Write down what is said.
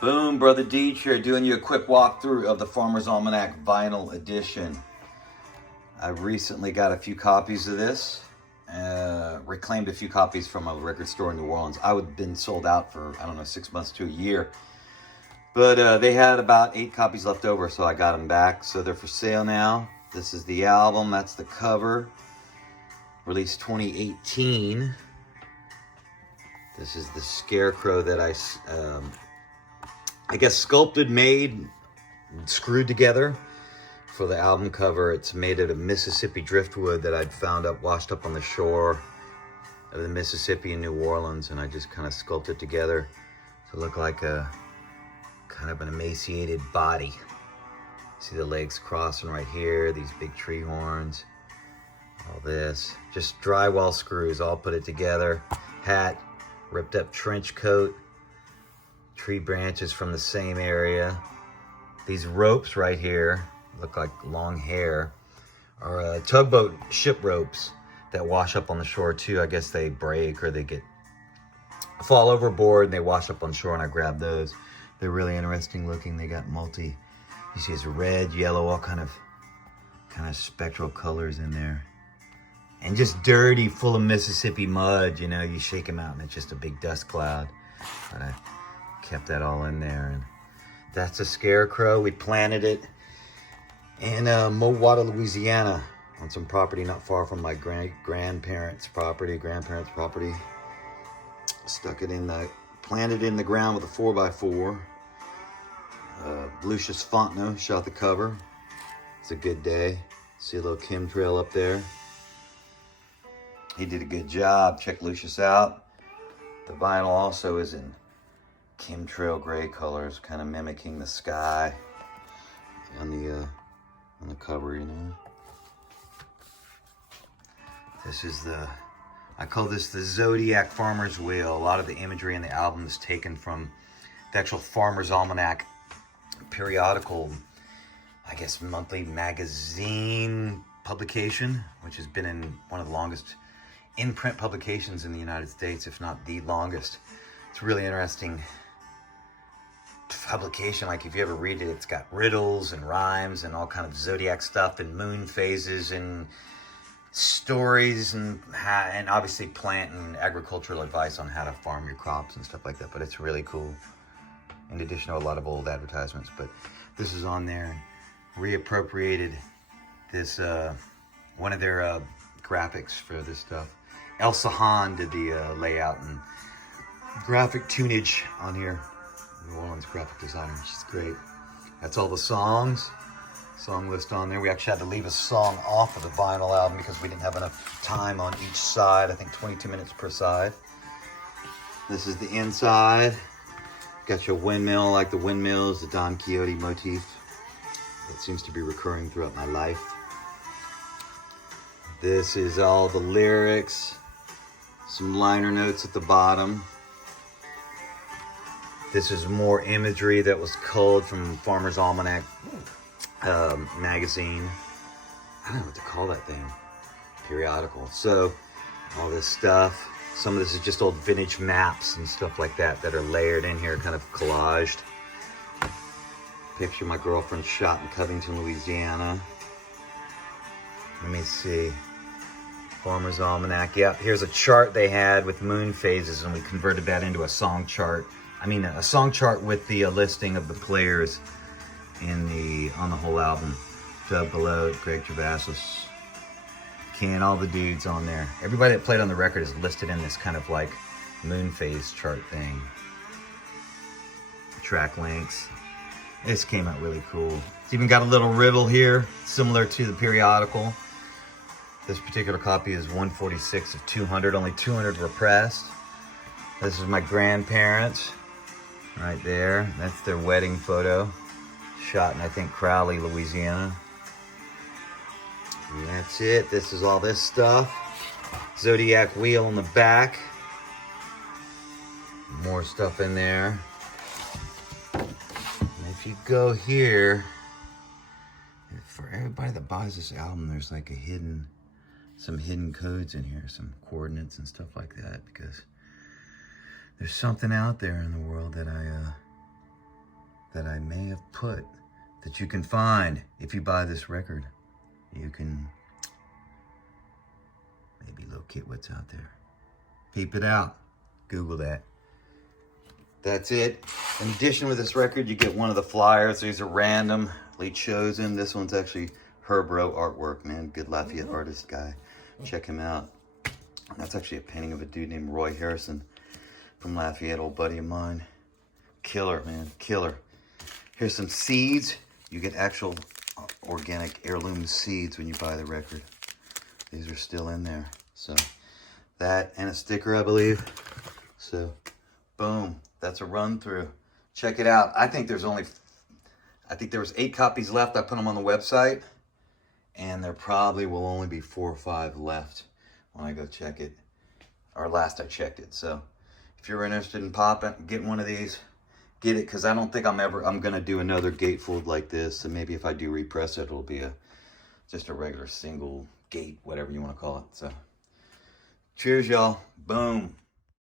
Boom, Brother Deech here, doing you a quick walkthrough of the Farmer's Almanac vinyl edition. I recently got a few copies of this, reclaimed a few copies from a record store in New Orleans. I would have been sold out for, I don't know, 6 months to a year. But they had about 8 copies left over, so I got them back. So they're for sale now. This is the album, that's the cover. Released 2018. This is the scarecrow that I guess sculpted, made, screwed together for the album cover. It's made out of Mississippi driftwood that I'd found washed up on the shore of the Mississippi in New Orleans, and I just kind of sculpted together to look like a kind of an emaciated body. See the legs crossing right here, these big tree horns, all this. Just drywall screws, all put it together. Hat, ripped up trench coat, tree branches from the same area. These ropes right here look like long hair, are tugboat ship ropes that wash up on the shore too. I guess they break or they fall overboard and they wash up on shore, and I grabbed those. They're really interesting looking. They got you see it's red, yellow, all kind of spectral colors in there. And just dirty, full of Mississippi mud, you know, you shake them out and it's just a big dust cloud. But I kept that all in there. And that's a scarecrow. We planted it in Mowata, Louisiana, on some property not far from my grandparents' property. Planted it in the ground with a 4x4. Lucius Fontenot shot the cover. It's a good day. See a little chemtrail up there. He did a good job. Check Lucius out. The vinyl also is in chemtrail gray colors, kind of mimicking the sky on the cover, you know. This is I call this the Zodiac Farmer's Wheel. A lot of the imagery in the album is taken from the actual Farmer's Almanac periodical, I guess, monthly magazine publication, which has been in one of the longest in-print publications in the United States, if not the longest. It's a really interesting publication. Like, if you ever read it, it's got riddles and rhymes and all kind of zodiac stuff and moon phases and stories and obviously plant and agricultural advice on how to farm your crops and stuff like that. But it's really cool, in addition to a lot of old advertisements. But this is on there, and reappropriated this one of their graphics for this stuff. El Sahan did the layout and graphic tunage on here. New Orleans graphic designer. She's great. That's all the song list on there. We actually had to leave a song off of the vinyl album because we didn't have enough time on each side. I think 22 minutes per side. This is the inside. Got your windmill, like the windmills, the Don Quixote motif that seems to be recurring throughout my life. This is all the lyrics, some liner notes at the bottom. This is more imagery that was culled from Farmer's Almanac magazine. I don't know what to call that thing. Periodical. So, all this stuff. Some of this is just old vintage maps and stuff like that are layered in here, kind of collaged. Picture my girlfriend shot in Covington, Louisiana. Let me see. Farmer's Almanac. Yeah, here's a chart they had with moon phases, and we converted that into a song chart. A song chart with the listing of the players on the whole album. Doug Below, Greg Travassos, all the dudes on there. Everybody that played on the record is listed in this kind of like moon phase chart thing. Track links. This came out really cool. It's even got a little riddle here, similar to the periodical. This particular copy is 146 of 200. Only 200 were pressed. This is my grandparents right there. That's their wedding photo. Shot in, I think, Crowley, Louisiana. And that's it. This is all this stuff. Zodiac wheel on the back. More stuff in there. And if you go here, for everybody that buys this album, there's like some hidden codes in here, some coordinates and stuff like that, because there's something out there in the world that I that I may have put that you can find if you buy this record. You can maybe locate what's out there. Peep it out. Google that. That's it. In addition with this record, you get one of the flyers. These are randomly chosen. This one's actually Herbro artwork, man. Good Lafayette artist guy. Check him out. That's actually a painting of a dude named Roy Harrison from Lafayette, old buddy of mine. Killer, man, killer. Here's some seeds. You get actual organic heirloom seeds when you buy the record. These are still in there. So that and a sticker, I believe. So boom, that's a run through. Check it out. I think there was 8 copies left. I put them on the website, and there probably will only be 4 or 5 left when I go check it, or last I checked it. So if you're interested in getting one of these, get it, because I don't think I'm gonna do another gatefold like this. And maybe if I do repress it, it'll be just a regular single gate, whatever you want to call it. So cheers, y'all. Boom.